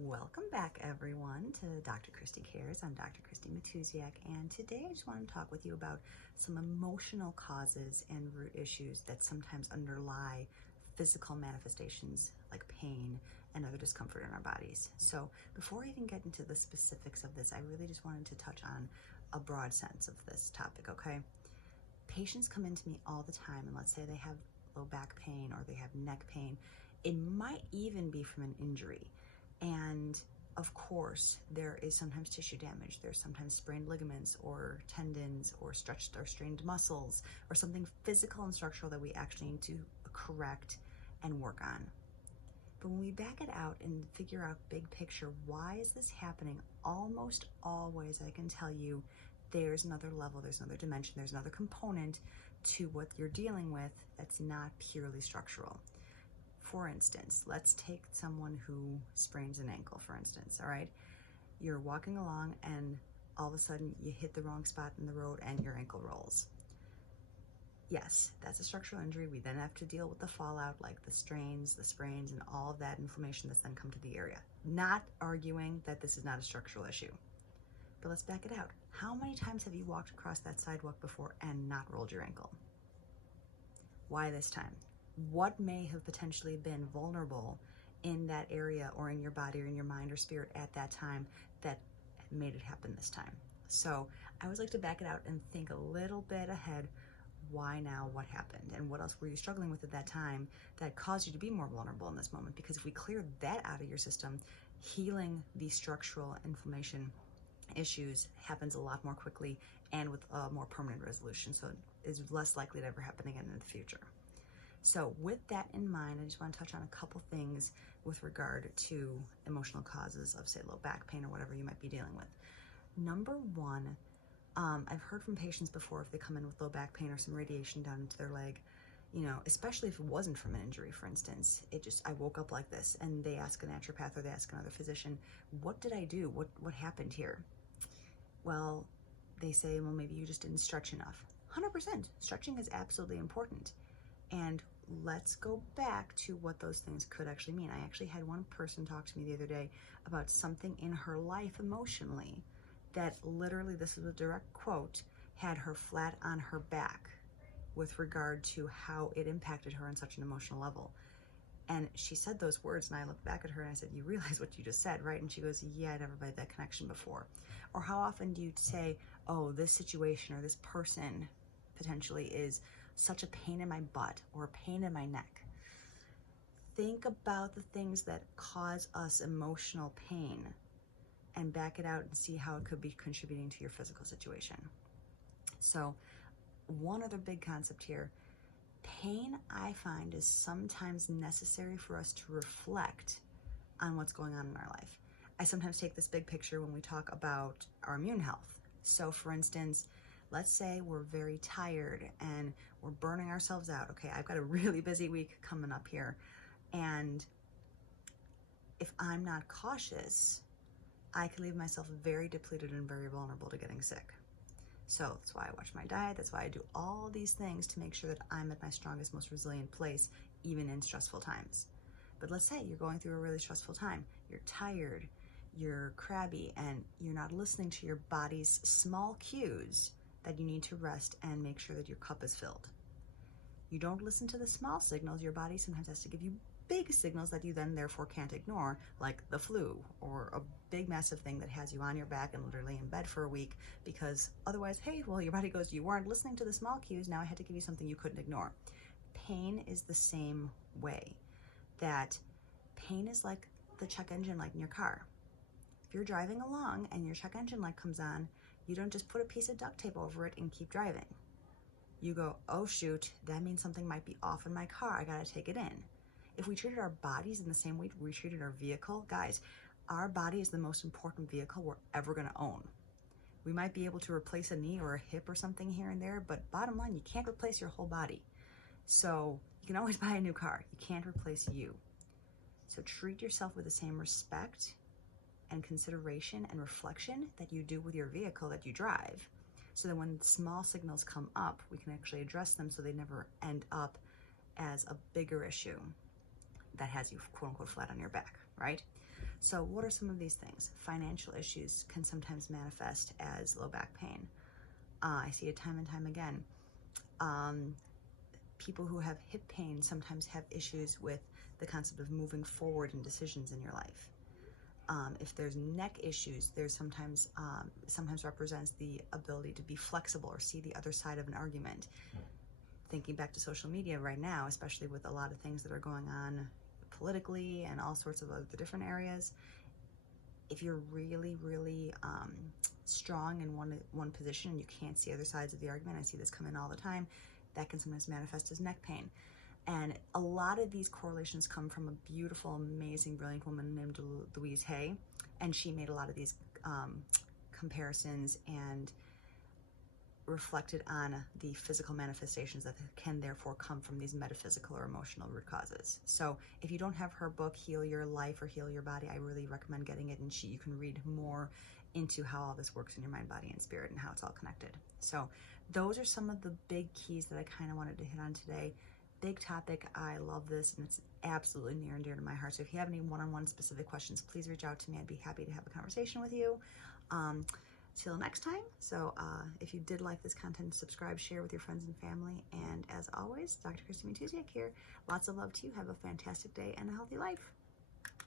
Welcome back, everyone, to Dr. Christy Cares. I'm Dr. Christy Matusiak, and today I just want to talk with you about some emotional causes and root issues that sometimes underlie physical manifestations like pain and other discomfort in our bodies. So before I even get into the specifics of this, I really just wanted to touch on a broad sense of this topic, okay? Patients come into me all the time, and let's say they have low back pain or they have neck pain. It might even be from an injury. And of course, there is sometimes tissue damage. There's sometimes sprained ligaments or tendons or stretched or strained muscles or something physical and structural that we actually need to correct and work on. But when we back it out and figure out big picture, why is this happening? Almost always, I can tell you, there's another level, there's another dimension, there's another component to what you're dealing with that's not purely structural. For instance, let's take someone who sprains an ankle, for instance, all right? You're walking along and all of a sudden you hit the wrong spot in the road and your ankle rolls. Yes, that's a structural injury. We then have to deal with the fallout, like the strains, the sprains, and all of that inflammation that's then come to the area. Not arguing that this is not a structural issue, but let's back it out. How many times have you walked across that sidewalk before and not rolled your ankle? Why this time? What may have potentially been vulnerable in that area or in your body or in your mind or spirit at that time that made it happen this time? So I always like to back it out and think a little bit ahead. Why now? What happened? And what else were you struggling with at that time that caused you to be more vulnerable in this moment? Because if we clear that out of your system, healing the structural inflammation issues happens a lot more quickly and with a more permanent resolution. So it is less likely to ever happen again in the future. So with that in mind, I just want to touch on a couple things with regard to emotional causes of, say, low back pain or whatever you might be dealing with. Number one, I've heard from patients before, if they come in with low back pain or some radiation down into their leg, you know, especially if it wasn't from an injury, for instance, I woke up like this, and they ask a naturopath or they ask another physician, what did I do? What happened here? Well, they say, well, maybe you just didn't stretch enough. 100%. Stretching is absolutely important. And let's go back to what those things could actually mean. I actually had one person talk to me the other day about something in her life emotionally that literally, this is a direct quote, had her flat on her back with regard to how it impacted her on such an emotional level. And she said those words, and I looked back at her and I said, you realize what you just said, right? And she goes, yeah, I never made that connection before. Or how often do you say, oh, this situation or this person potentially is such a pain in my butt or a pain in my neck? Think about the things that cause us emotional pain and back it out and see how it could be contributing to your physical situation. So one other big concept here, pain, I find, is sometimes necessary for us to reflect on what's going on in our life. I sometimes take this big picture when we talk about our immune health. So for instance, let's say we're very tired and we're burning ourselves out. Okay, I've got a really busy week coming up here. And if I'm not cautious, I can leave myself very depleted and very vulnerable to getting sick. So that's why I watch my diet. That's why I do all these things to make sure that I'm at my strongest, most resilient place, even in stressful times. But let's say you're going through a really stressful time. You're tired, you're crabby, and you're not listening to your body's small cues that you need to rest and make sure that your cup is filled. You don't listen to the small signals. Your body sometimes has to give you big signals that you then therefore can't ignore, like the flu or a big massive thing that has you on your back and literally in bed for a week, because otherwise, hey, well, your body goes, you weren't listening to the small cues, now I had to give you something you couldn't ignore. Pain is the same way. That pain is like the check engine light in your car. If you're driving along and your check engine light comes on, you don't just put a piece of duct tape over it and keep driving. You go, oh shoot, that means something might be off in my car, I gotta take it in. If we treated our bodies in the same way we treated our vehicle, guys, our body is the most important vehicle we're ever gonna own. We might be able to replace a knee or a hip or something here and there, but bottom line, you can't replace your whole body. So you can always buy a new car. You can't replace you. So treat yourself with the same respect and consideration and reflection that you do with your vehicle that you drive, so that when small signals come up, we can actually address them so they never end up as a bigger issue that has you quote unquote flat on your back, right? So what are some of these things? Financial issues can sometimes manifest as low back pain. I see it time and time again. People who have hip pain sometimes have issues with the concept of moving forward in decisions in your life. If there's neck issues, there's sometimes represents the ability to be flexible or see the other side of an argument. Thinking back to social media right now, especially with a lot of things that are going on politically and all sorts of other different areas, if you're really, really strong in one position and you can't see other sides of the argument, I see this come in all the time, that can sometimes manifest as neck pain. And a lot of these correlations come from a beautiful, amazing, brilliant woman named Louise Hay, and she made a lot of these comparisons and reflected on the physical manifestations that can therefore come from these metaphysical or emotional root causes. So if you don't have her book, Heal Your Life or Heal Your Body, I really recommend getting it, and you can read more into how all this works in your mind, body, and spirit, and how it's all connected. So those are some of the big keys that I kind of wanted to hit on today. Big topic. I love this, and it's absolutely near and dear to my heart. So if you have any one-on-one specific questions, please reach out to me. I'd be happy to have a conversation with you. Till next time. So if you did like this content, subscribe, share with your friends and family. And as always, Dr. Christy Matusiak here. Lots of love to you. Have a fantastic day and a healthy life.